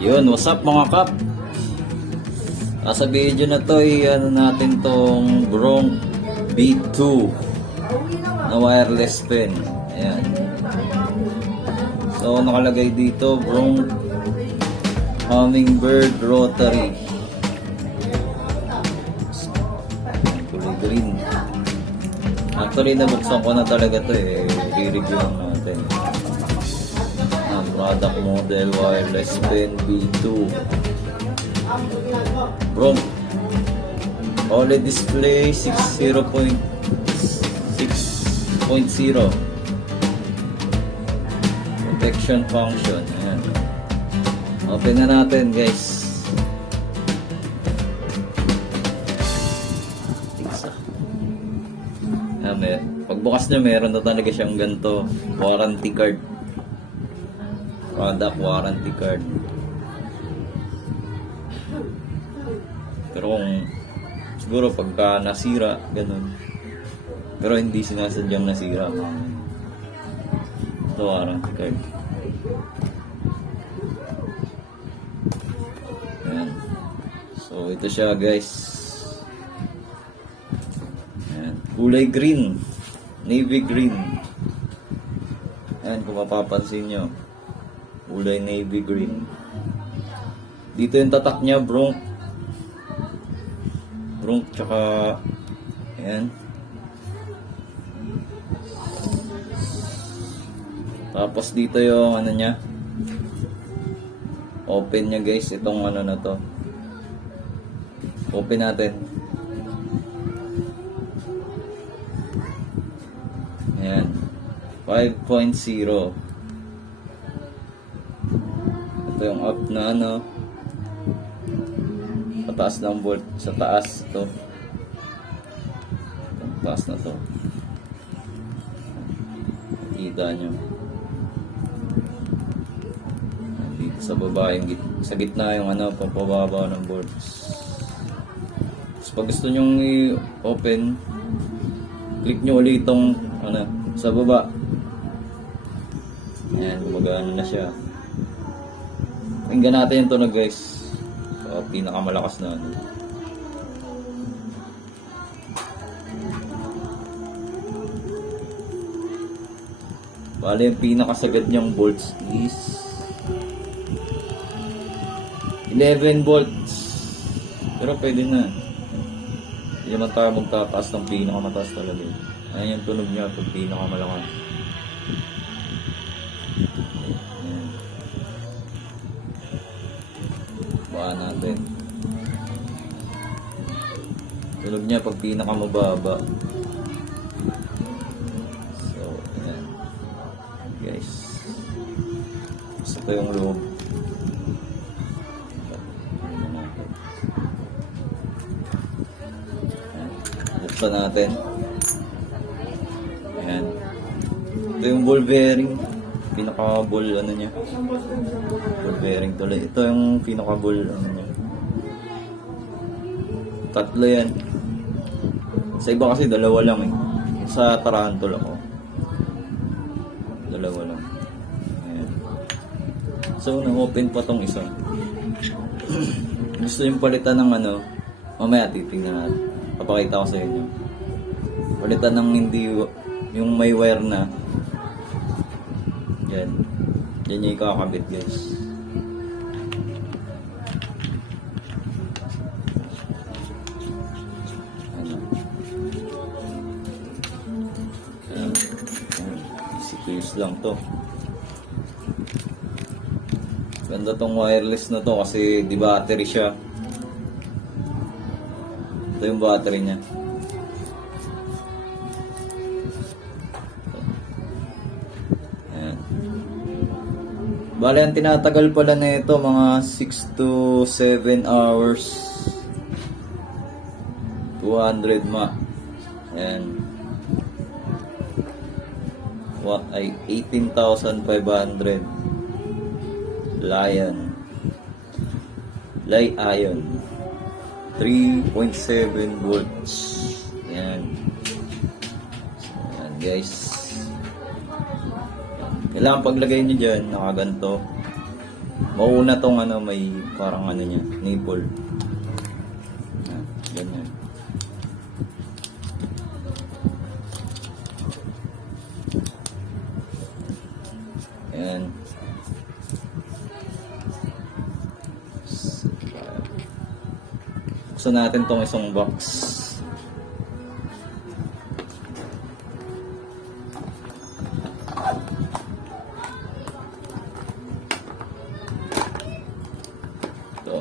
Yun, what's up mga kap? Sa video na to ano natin tong Bronc B2 na wireless pen. Ayan. So nakalagay dito Bronc Hummingbird Rotary. Kulay green. Actually nabuksan ko na talaga to i-review natin. Product model wireless pen B2 Bronc OLED display 60.6.0 protection function. Ayan. Open na natin guys. Pagbukas nyo meron na talaga siyang ganito warranty card, product warranty card. Pero kung siguro pagka nasira ganun, pero hindi sinasadyang nasira, ito warranty card. Ayan. So ito siya guys. Ayan. Kulay green, navy green. Ayan, kung mapapansin nyo, kulay navy green. Dito yung tatak niya, Bronc tsaka ayan. Tapos dito yung ano niya, open niya guys, itong ano na to. Open natin. Ayan, 5.0. Ito yung up na ano, sa taas ng volt, sa taas to, sa taas na to, kita nyo dito sa baba, yung sa gitna yung ano, pampababa ng volts. So pag gusto nyong i-open, click nyo ulit itong ano, sa baba. Ayan, gumagana na siya. Tingnan natin yung tunog guys. So, pinakamalakas na ano. Bale, yung pinakasagad niyang volts is 11 volts. Pero pwede na. Hindi naman tayo magtataas ng pinakamataas talaga. Ayan yung tunog niya pag pinakamalakas. Baka natin. Tunog niya pag pinakamababa. So, ayan. Guys. Gusto ko yung loob. Buksan natin. Ayan. Ito yung ball bearing. Pinaka-ball ano niya. Ball bearing tuloy. Ito yung pinaka-ball ano niya. Tatlo yan. Sa iba kasi dalawa lang eh. Sa Tarantula ko, dalawa lang. Ayan. So na-open pa tong isa. Gusto yung palitan ng ano, mamaya titingnan natin. Papakita ko sa inyo. Palitan ng hindi, yung may wire na. Yan. Yan yung ikakabit guys. Ano. Yan. Sikuyos lang to. Ganda tong wireless na to kasi di battery siya. Ito yung battery niya. Ayan. Bale, ang tinatagal pala na ito mga 6 to 7 hours. 200 mAh. Ayan. ay 18,500. Lion. Li-ion. 3.7 volts. Yan. So, yan guys. Kailangan paglagay nyo dyan, nakaganto. Mauna tong ano, may parang ano niya, nipple. Yan, ganyan. Yan. Buksan natin tong isang box. Ito.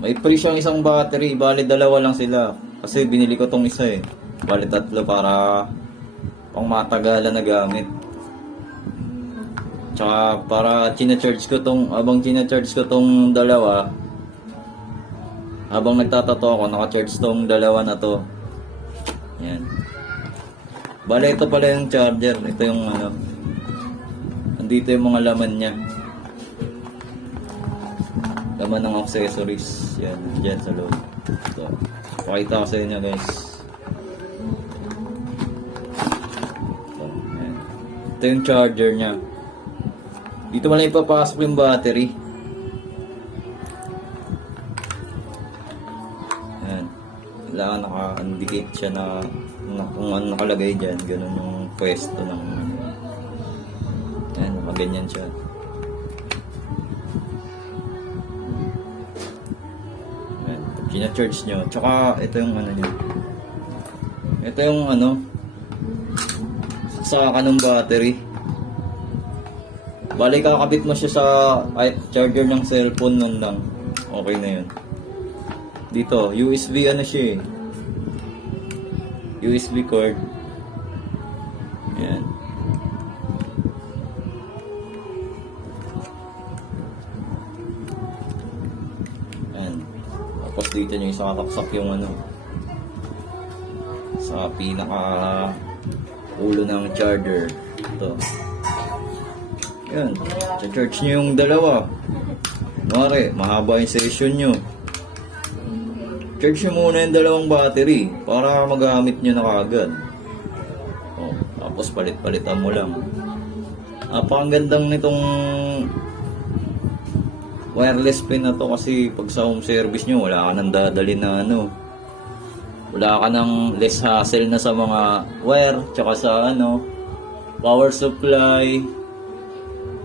May free siyang isang battery. Bali dalawa lang sila. Kasi binili ko tong isa eh. Bali tatlo para pang matagalan na gamit. Tsaka para charge ko tong, habang charge ko tong dalawa, habang nagtatato ako, naka-charge tong dalawa na to. Yan. Bale, ito pala yung charger. Ito yung ano. Andito yung mga laman niya. Laman ng accessories. Yan, dyan sa loob. Ito. Pakita ko sa inyo guys. Ito, yan. Ito yung charger niya. Dito mo lang ipapasok yung battery. Ayan. Kailangan naka-indicate siya na kung ano nakalagay dyan. Ganun yung pwesto ng... Ayan, nakaganyan siya. Ayan. Pag kina-charge nyo. Tsaka ito yung ano nyo. Ito yung ano. Saksakan ng battery. Bali kakabit mo siya sa charger ng cellphone nun lang. Okay na yun. Dito, USB ano siya eh. USB cord. Ayan. Ayan. Tapos dito nyo isakaksak yung ano. Sa pinaka ulo ng charger. Ito. Yan, charge nyo yung dalawa. Mare, mahaba yung session nyo. Charge nyo muna yung dalawang battery para magamit nyo na kagad. O, tapos palit-palitan mo lang. Napakagandang nitong wireless pen na to kasi pag sa home service nyo, wala ka nang dadalhin na ano. Wala ka nang less hassle na sa mga wire, tsaka sa ano, power supply,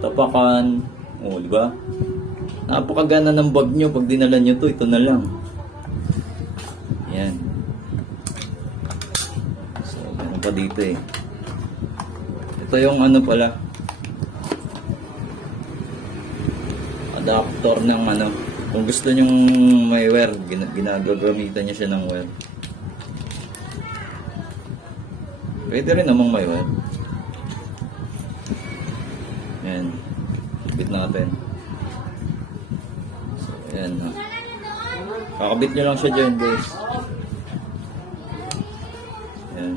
tapakan. O, di ba? Napakagana ng bag nyo pag dinala nyo to. Ito na lang. Yan. So, meron pa dito eh. Ito yung ano pala. Adapter ng ano. Kung gusto nyong may wire, ginagagamitan nyo siya ng wire. Pwede rin namang may wire. Yan. Kabit natin. So, yan ha. Kakabit nyo lang siya dyan guys. Yan.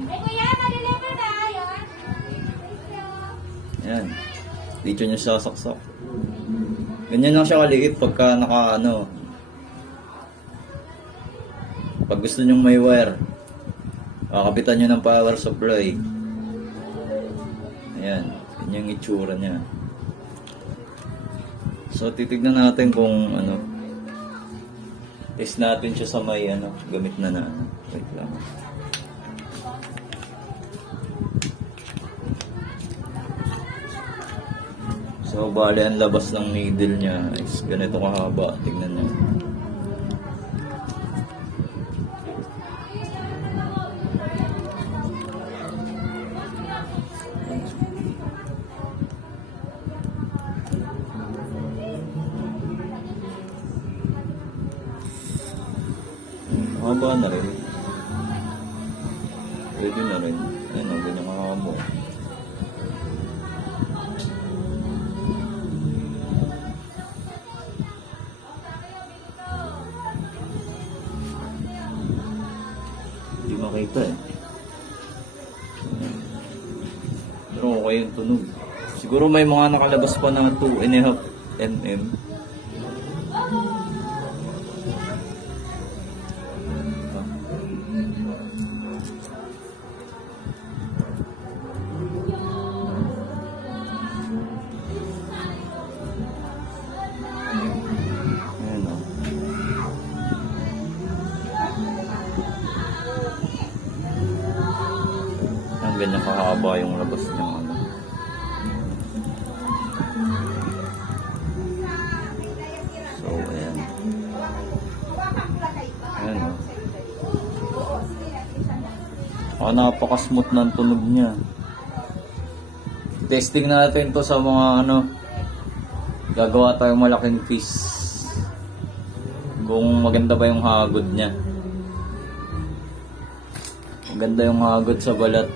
Yan. Dito nyo siya sasaksak. Ganyan lang siya kaliit pagka naka ano. Pag gusto nyo may wire, kakabitan nyo ng power supply. Ayan. Yan yung itsura niya. So titignan natin kung ano. Test natin siya sa may ano, gamit na na. Wait lang. So bali ang labas ng needle niya is ganito kahaba. Tingnan niyo. Haba na rin. Pwede na rin. Ayan o, ganyan kakamo. Hindi makita eh. Pero okay yung tunog. Siguro may mga nakalabas pa ng 2.5 mm. Ayan o. Ang ganyan kahaba yung labas ng ano. So, ayan. Ayan o. Napaka-smooth ng tunog niya. Testing natin to sa mga ano, gagawa tayong malaking fish. Kung maganda ba yung hagod niya. Maganda yung hagod sa balat.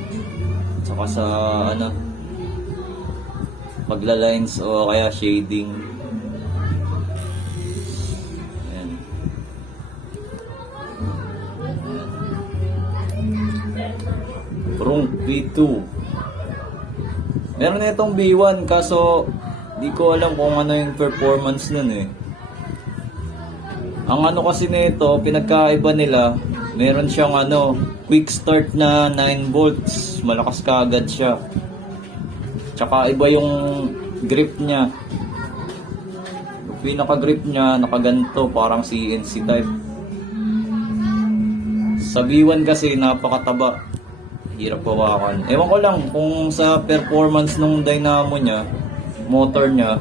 Tsaka sa ano, pagla-lines o kaya shading. Ayan. Prong V2. Meron na itong B1 kaso di ko alam kung ano yung performance nun eh. Ang ano kasi nito, pinagkaiba nila, meron siyang ano, quick start na 9 volts. Malakas kaagad siya. Tsaka iba yung grip niya. Yung pinaka-grip niya, nakaganto, parang CNC type. Sa B1 kasi, napakataba. Hirap hawakan. Ewan ko lang kung sa performance ng dynamo niya, motor niya,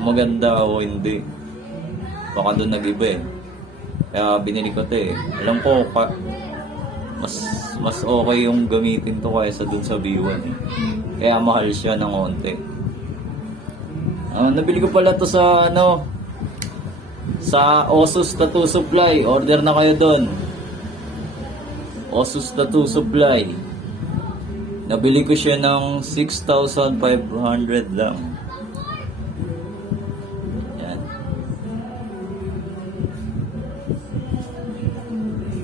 maganda o hindi. Baka doon nag-iba eh. Kaya binili ko to eh. Alam ko, mas okay yung gamitin to kaysa dun sa B1 eh. Kaya mahal siya ng onte. Nabili ko pala to sa ano, sa Osus Tattoo Supply. Order na kayo doon. Osus Tattoo Supply. Nabili ko siya ng 6,500 lang. Yan.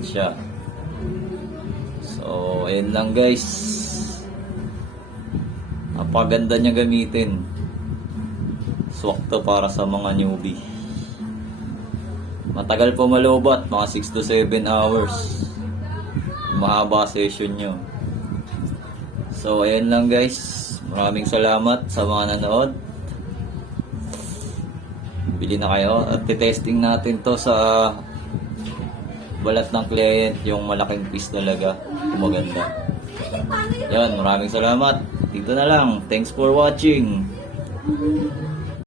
Siya. So, ayun lang guys. Napaganda niya gamitin. Swak to para sa mga newbie. Matagal pa malobat, mga 6 to 7 hours. Mahaba session nyo. So, ayan lang guys. Maraming salamat sa mga nanood. Bili na kayo. At testing natin to sa balat ng client. Yung malaking piece talaga. Kung maganda. Yan, maraming salamat. Dito na lang. Thanks for watching.